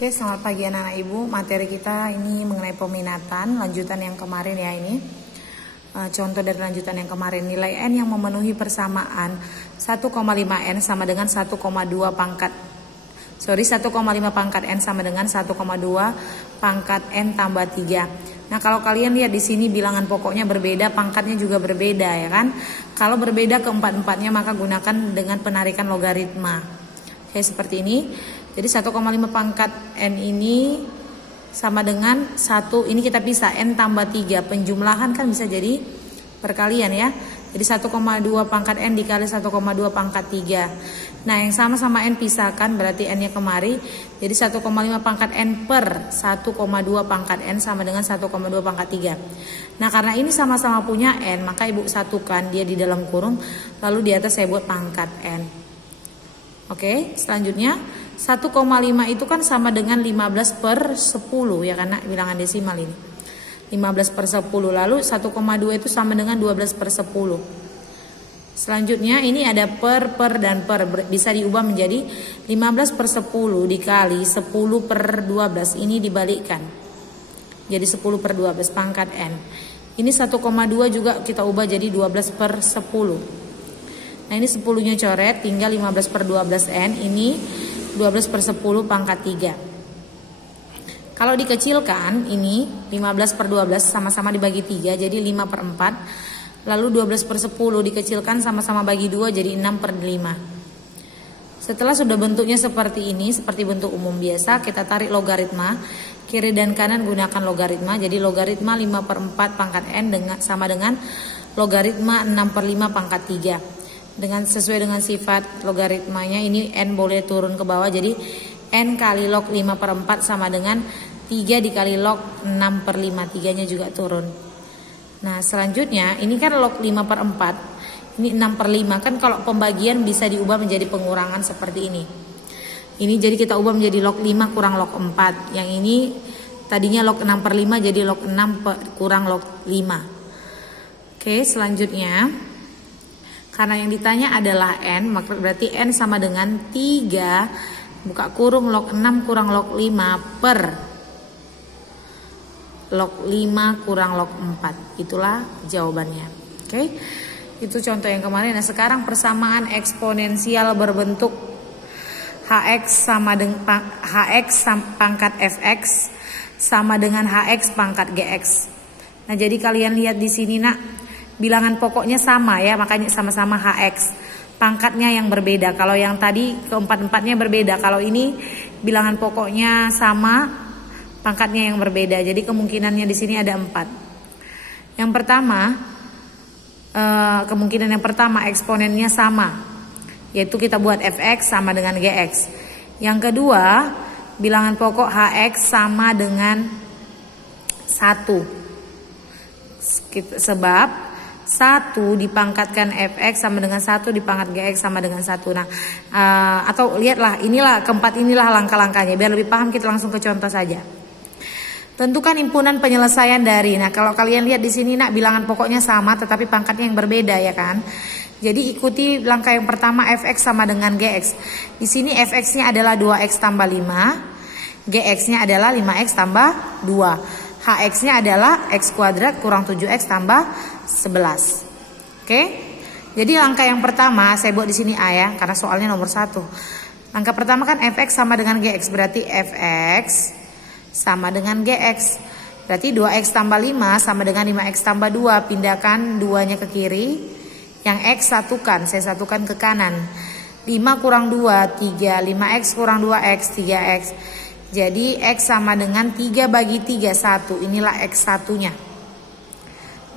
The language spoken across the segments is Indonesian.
Oke, selamat pagi anak-anak ibu. Materi kita ini mengenai peminatan, lanjutan yang kemarin ya ini. Contoh dari lanjutan yang kemarin, nilai N yang memenuhi persamaan 1,5 N sama dengan 1,5 pangkat N sama dengan 1,2 pangkat N tambah 3. Nah, kalau kalian lihat di sini bilangan pokoknya berbeda, pangkatnya juga berbeda ya kan. Kalau berbeda keempat-empatnya maka gunakan dengan penarikan logaritma. Oke, seperti ini. Jadi 1,5 pangkat N ini sama dengan 1, ini kita pisah, N tambah 3. Penjumlahan kan bisa jadi perkalian ya. Jadi 1,2 pangkat N dikali 1,2 pangkat 3. Nah, yang sama-sama N pisahkan berarti N-nya kemari. Jadi 1,5 pangkat N per 1,2 pangkat N sama dengan 1,2 pangkat 3. Nah, karena ini sama-sama punya N, maka ibu satukan dia di dalam kurung. Lalu di atas saya buat pangkat N. Oke, selanjutnya 1,5 itu kan sama dengan 15 per 10 ya karena bilangan desimal ini. 15 per 10, lalu 1,2 itu sama dengan 12 per 10. Selanjutnya ini ada per dan per, bisa diubah menjadi 15 per 10 dikali 10 per 12, ini dibalikkan. Jadi 10 per 12 pangkat N. Ini 1,2 juga kita ubah jadi 12 per 10. Nah, ini 10-nya coret, tinggal 15 per 12 N, ini 12 per 10 pangkat 3. Kalau dikecilkan, ini 15 per 12 sama-sama dibagi 3, jadi 5 per 4. Lalu 12 per 10 dikecilkan sama-sama bagi 2, jadi 6 per 5. Setelah sudah bentuknya seperti ini, seperti bentuk umum biasa, kita tarik logaritma. Kiri dan kanan gunakan logaritma, jadi logaritma 5 per 4 pangkat N sama dengan logaritma 6 per 5 pangkat 3. Sesuai dengan sifat logaritmanya ini N boleh turun ke bawah, jadi N kali log 5 per 4 sama dengan 3 dikali log 6 per 5, 3-nya juga turun. Nah, selanjutnya ini kan log 5 per 4, ini 6 per 5, kan kalau pembagian bisa diubah menjadi pengurangan seperti ini. Ini jadi kita ubah menjadi log 5 kurang log 4, yang ini tadinya log 6 per 5 jadi log 6 kurang log 5. Oke, selanjutnya karena yang ditanya adalah N, maka berarti N sama dengan 3 buka kurung log 6 kurang log 5 per log 5 kurang log 4. Itulah jawabannya. Oke. Itu contoh yang kemarin. Nah, sekarang persamaan eksponensial berbentuk HX sama dengan HX pangkat FX sama dengan HX pangkat GX. Nah, jadi kalian lihat di sini nak, bilangan pokoknya sama ya, makanya sama-sama HX. Pangkatnya yang berbeda. Kalau yang tadi keempat-empatnya berbeda. Kalau ini bilangan pokoknya sama, pangkatnya yang berbeda. Jadi kemungkinannya di sini ada 4. Yang pertama, kemungkinan yang pertama eksponennya sama, yaitu kita buat Fx sama dengan Gx. Yang kedua, bilangan pokok Hx sama dengan 1. Sebab 1 dipangkatkan Fx sama dengan 1 dipangkat Gx sama dengan 1. Nah, atau lihatlah, keempat inilah langkah-langkahnya. Biar lebih paham kita langsung ke contoh saja. Tentukan himpunan penyelesaian dari. Nah, kalau kalian lihat di sini nak, bilangan pokoknya sama tetapi pangkatnya yang berbeda ya kan. Jadi ikuti langkah yang pertama, Fx sama dengan Gx. Di sini Fx-nya adalah 2x tambah 5, Gx-nya adalah 5x tambah 2. Hx-nya adalah x kuadrat kurang 7x tambah 11. Oke. Jadi langkah yang pertama saya buat di sini A ya, karena soalnya nomor 1. Langkah pertama kan Fx sama dengan Gx, berarti Fx sama dengan Gx. Berarti 2x tambah 5 sama dengan 5x tambah 2. Pindahkan 2-nya ke kiri. Yang x satukan, saya satukan ke kanan. 5 kurang 2, 3. 5x kurang 2x, 3x. Jadi X sama dengan 3 bagi 3, 1. Inilah X satunya.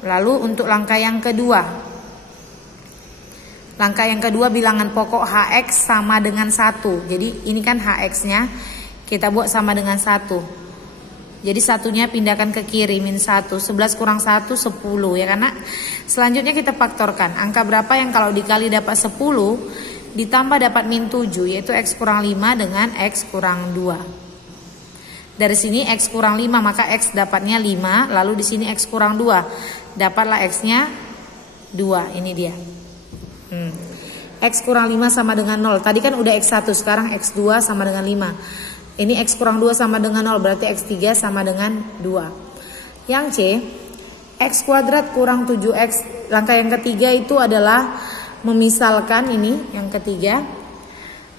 Lalu untuk langkah yang kedua. Langkah yang kedua bilangan pokok HX sama dengan 1. Jadi ini kan HX-nya kita buat sama dengan 1. Jadi satunya pindahkan ke kiri, min 1. 11 kurang 1, 10 ya. Karena selanjutnya kita faktorkan. Angka berapa yang kalau dikali dapat 10 ditambah dapat min 7, yaitu X kurang 5 dengan X kurang 2. Dari sini X kurang 5 maka X dapatnya 5. Lalu di sini X kurang 2, dapatlah X-nya 2. Ini dia. X kurang 5 sama dengan 0. Tadi kan udah X1, sekarang X2 sama dengan 5. Ini X kurang 2 sama dengan 0, berarti X3 sama dengan 2. Yang C, X kuadrat kurang 7X. Langkah yang ketiga itu adalah memisalkan ini, yang ketiga.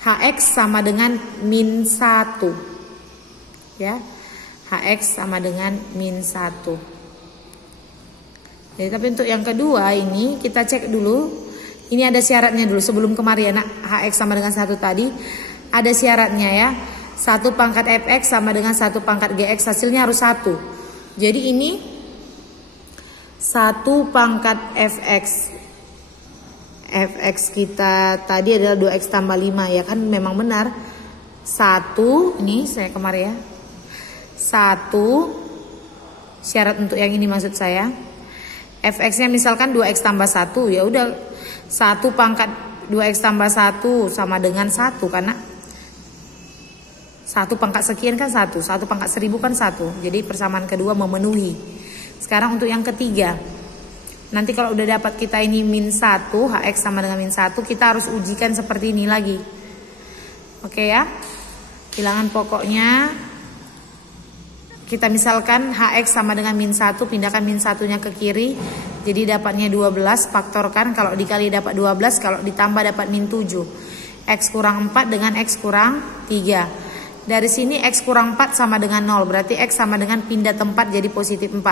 HX sama dengan min 1. Ya. HX sama dengan min 1. Jadi, tapi untuk yang kedua ini kita cek dulu. Ini ada syaratnya dulu sebelum kemarin ya, HX sama dengan 1 tadi. Ada syaratnya ya. 1 pangkat fx sama dengan 1 pangkat gx, hasilnya harus 1. Jadi ini 1 pangkat fx. Fx kita tadi adalah 2x tambah 5 ya kan, memang benar. 1, ini saya kemarin ya. 1 syarat untuk yang ini maksud saya. Fx-nya misalkan 2x tambah 1, ya udah 1 pangkat 2x tambah 1 sama dengan 1 karena 1 pangkat sekian kan 1 pangkat 1000 kan 1. Jadi persamaan kedua memenuhi. Sekarang untuk yang ketiga. Nanti kalau udah dapat kita ini min 1, HX sama dengan min 1, kita harus ujikan seperti ini lagi. Oke ya. Bilangan pokoknya kita misalkan HX sama dengan min 1, pindahkan min 1-nya ke kiri. Jadi dapatnya 12, faktorkan, kalau dikali dapat 12, kalau ditambah dapat min 7. X kurang 4 dengan X kurang 3. Dari sini X kurang 4 sama dengan 0, berarti X sama dengan pindah tempat jadi positif 4.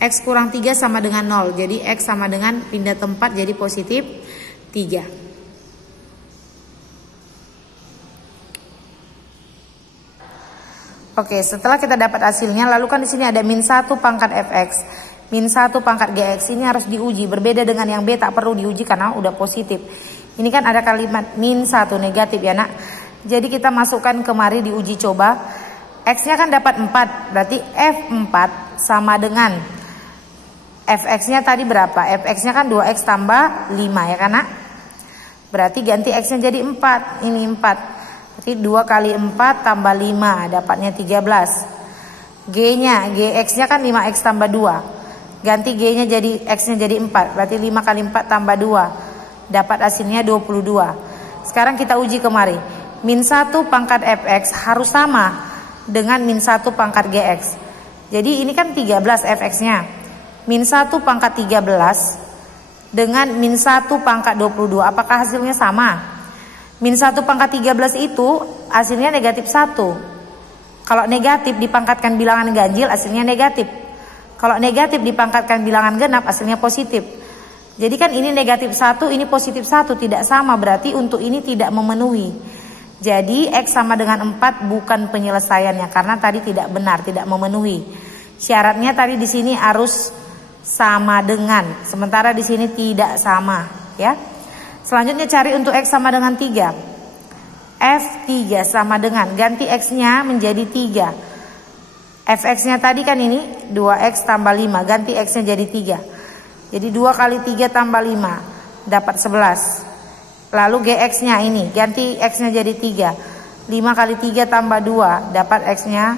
X kurang 3 sama dengan 0, jadi X sama dengan pindah tempat jadi positif 3. Oke, setelah kita dapat hasilnya, lalu kan di sini ada min 1 pangkat fx, min 1 pangkat gx, ini harus diuji. Berbeda dengan yang B, tak perlu diuji karena udah positif. Ini kan ada kalimat min 1 negatif ya nak. Jadi kita masukkan kemari diuji coba. X-nya kan dapat 4, berarti F4 sama dengan Fx-nya tadi berapa? Fx-nya kan 2x tambah 5 ya kan nak? Berarti ganti X-nya jadi 4, ini 4. Berarti 2 kali 4 tambah 5, dapatnya 13. G-nya, Gx-nya kan 5x tambah 2. Ganti G-nya jadi X-nya jadi 4, berarti 5 kali 4 tambah 2. Dapat hasilnya 22. Sekarang kita uji kemari. Min 1 pangkat fx harus sama dengan min 1 pangkat gx. Jadi ini kan 13 fx-nya. Min 1 pangkat 13 dengan min 1 pangkat 22. Apakah hasilnya sama? Min 1 pangkat 13 itu hasilnya negatif 1. Kalau negatif dipangkatkan bilangan ganjil hasilnya negatif. Kalau negatif dipangkatkan bilangan genap hasilnya positif. Jadi kan ini negatif 1, ini positif 1, tidak sama, berarti untuk ini tidak memenuhi. Jadi X sama dengan 4 bukan penyelesaiannya karena tadi tidak benar, tidak memenuhi. Syaratnya tadi di sini harus sama dengan, sementara di sini tidak sama, ya. Selanjutnya cari untuk X sama dengan 3. F3 sama dengan, ganti X-nya menjadi 3. Fx-nya tadi kan ini 2x tambah 5, ganti X-nya jadi 3. Jadi 2 kali 3 tambah 5 dapat 11. Lalu Gx-nya ini, ganti X-nya jadi 3. 5 kali 3 tambah 2, dapat X-nya,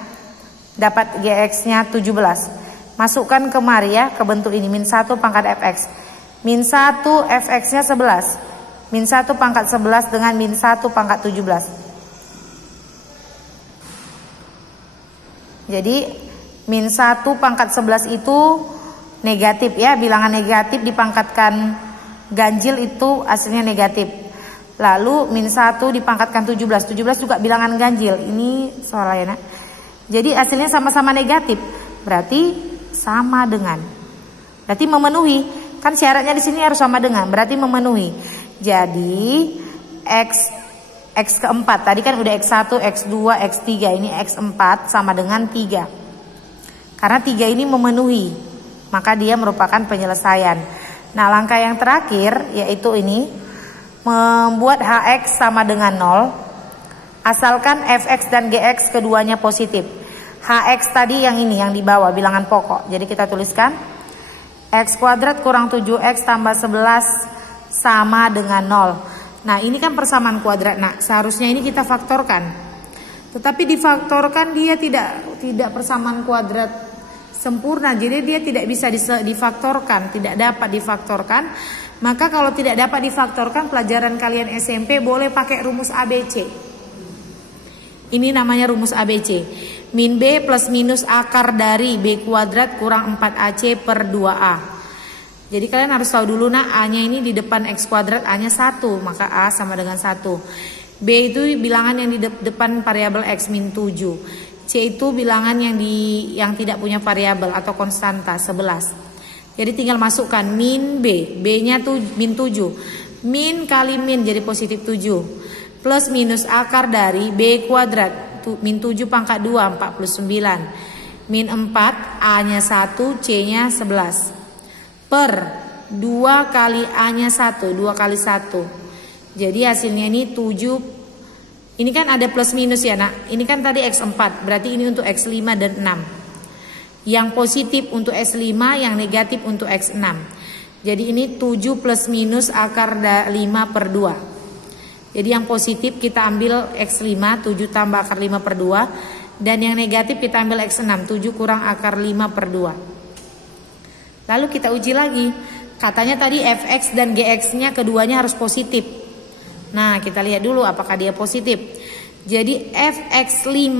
dapat Gx-nya 17. Masukkan kemari ya, ke bentuk ini, min 1 pangkat fx. Min 1 fx-nya 11. Min 1 pangkat 11 dengan min 1 pangkat 17. Jadi, min 1 pangkat 11 itu negatif ya, bilangan negatif dipangkatkan ganjil itu hasilnya negatif. Lalu min 1 dipangkatkan 17. 17 juga bilangan ganjil. Ini soal ya nak. Jadi hasilnya sama-sama negatif. Berarti sama dengan. Berarti memenuhi. Kan syaratnya di sini harus sama dengan. Berarti memenuhi. Jadi X keempat. Tadi kan udah X1, X2, X3. Ini X4 sama dengan 3. Karena 3 ini memenuhi. Maka dia merupakan penyelesaian. Nah langkah yang terakhir yaitu ini. Membuat HX sama dengan 0 asalkan Fx dan Gx keduanya positif. HX tadi yang ini yang di bawah bilangan pokok. Jadi kita tuliskan X kuadrat kurang 7X tambah 11 sama dengan 0. Nah ini kan persamaan kuadrat. Nah seharusnya ini kita faktorkan. Tetapi difaktorkan dia tidak persamaan kuadrat sempurna. Jadi dia tidak bisa difaktorkan, tidak dapat difaktorkan. Maka kalau tidak dapat difaktorkan, pelajaran kalian SMP boleh pakai rumus ABC. Ini namanya rumus ABC. Min B plus minus akar dari B kuadrat kurang 4AC per 2A. Jadi kalian harus tahu dulu, nah A-nya ini di depan X kuadrat, A-nya 1, maka A sama dengan 1. B itu bilangan yang di depan variabel X min 7. C itu bilangan yang tidak punya variabel atau konstanta 11. Jadi tinggal masukkan min B, B-nya tuh min 7. Min kali min jadi positif 7. Plus minus akar dari B kuadrat min 7 pangkat 2 49 min 4 A-nya 1 C-nya 11 per 2 kali A-nya 1 2 kali 1. Jadi hasilnya ini 7. Ini kan ada plus minus ya nak. Ini kan tadi X4, berarti ini untuk X5 dan 6. Yang positif untuk X5, yang negatif untuk X6. Jadi ini 7 plus minus akar 5 per 2. Jadi yang positif kita ambil X5, 7 tambah akar 5 per 2. Dan yang negatif kita ambil X6, 7 kurang akar 5 per 2. Lalu kita uji lagi. Katanya tadi Fx dan Gx-nya keduanya harus positif. Nah kita lihat dulu apakah dia positif. Jadi Fx5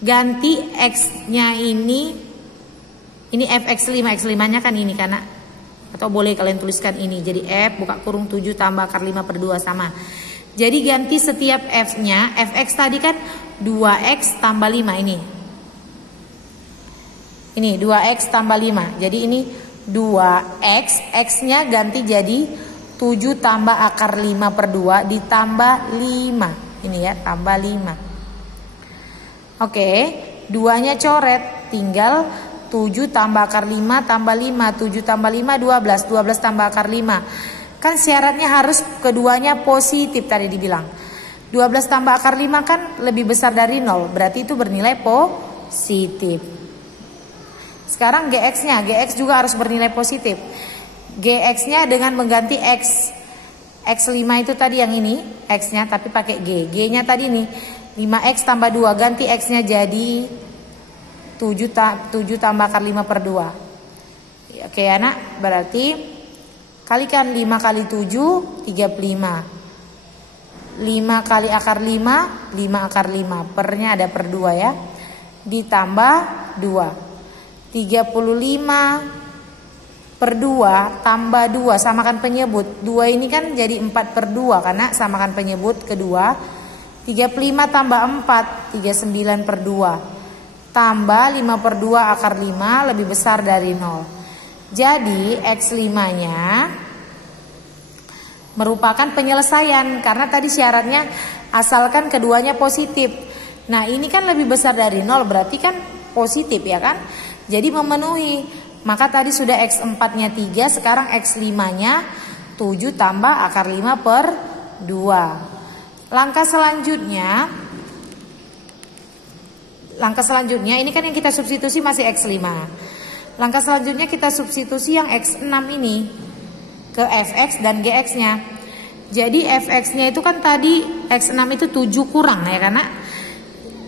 ganti X-nya ini Fx5, X5-nya kan ini karena, atau boleh kalian tuliskan ini. Jadi F buka kurung 7 tambah akar 5 per 2 sama. Jadi ganti setiap F-nya. Fx tadi kan 2X tambah 5 ini. Ini 2X tambah 5. Jadi ini 2X. X-nya ganti jadi 7 tambah akar 5 per 2 ditambah 5. Ini ya, tambah 5. Oke, 2-nya coret. Tinggal 7 tambah akar 5 tambah 5. 7 tambah 5 12. 12 tambah akar 5. Kan syaratnya harus keduanya positif tadi dibilang. 12 tambah akar 5 kan lebih besar dari 0. Berarti itu bernilai positif. Sekarang Gx-nya. Gx juga harus bernilai positif. Gx-nya dengan mengganti X. X5 itu tadi yang ini. X-nya tapi pakai G. G-nya tadi nih. 5X tambah 2. Ganti X-nya jadi 7 tambah akar 5 per 2. Oke anak, berarti kalikan 5 kali 7 35. 5 kali akar 5 5 akar 5. Pernya ada per 2 ya. Ditambah 2. 35 per 2 tambah 2 samakan penyebut. 2 ini kan jadi 4 per 2 karena samakan penyebut kedua. 35 tambah 4 39 per 2 tambah 5 per 2 akar 5 lebih besar dari 0. Jadi X5-nya merupakan penyelesaian karena tadi syaratnya asalkan keduanya positif. Nah ini kan lebih besar dari 0 berarti kan positif ya kan. Jadi memenuhi. Maka tadi sudah X4-nya 3, sekarang X5-nya 7 tambah akar 5 per 2. Langkah selanjutnya ini kan yang kita substitusi masih X5. Langkah selanjutnya kita substitusi yang X6 ini ke Fx dan Gx-nya. Jadi Fx-nya itu kan tadi X6 itu 7 kurang ya karena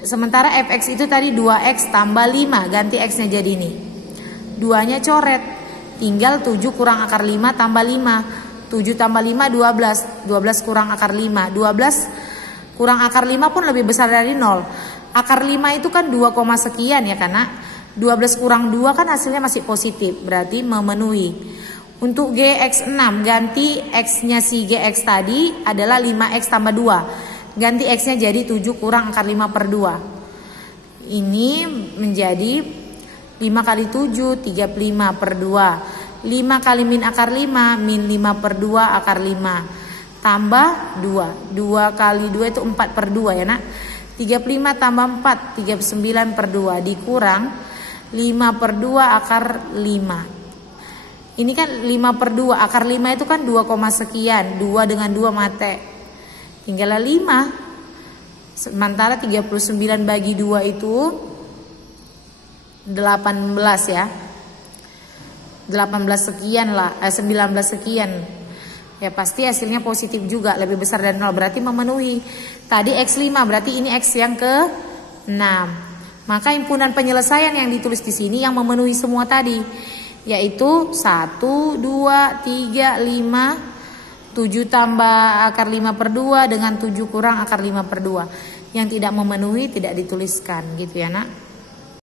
sementara Fx itu tadi 2X tambah 5, ganti X-nya jadi ini. 2-nya coret, tinggal 7 kurang akar 5 tambah 5. 7 tambah 5 12, 12 kurang akar 5. 12 kurang akar 5 pun lebih besar dari 0. Akar 5 itu kan 2, sekian ya karena 12 kurang 2 kan hasilnya masih positif, berarti memenuhi. Untuk Gx6 ganti X-nya si Gx tadi adalah 5X tambah 2. Ganti X-nya jadi 7 kurang akar 5 per 2. Ini menjadi 5 kali 7 35 per 2. 5 kali min akar 5 min 5 per 2 akar 5. Tambah 2. 2 kali 2 itu 4 per 2 ya nak. 35 tambah 4 39 per 2 dikurang 5 per 2 akar 5. Ini kan 5 per 2 akar 5 itu kan 2, sekian. 2 dengan 2 mate. Tinggal 5. Sementara 39 bagi 2 itu 18 ya. 18 sekian lah, 19 sekian. Ya pasti hasilnya positif juga, lebih besar dari 0, berarti memenuhi. Tadi X5 berarti ini X yang ke-6. Maka himpunan penyelesaian yang ditulis di sini yang memenuhi semua tadi, yaitu 1, 2, 3, 5, 7 tambah akar 5 per 2 dengan 7 kurang akar 5 per 2. Yang tidak memenuhi tidak dituliskan gitu ya nak.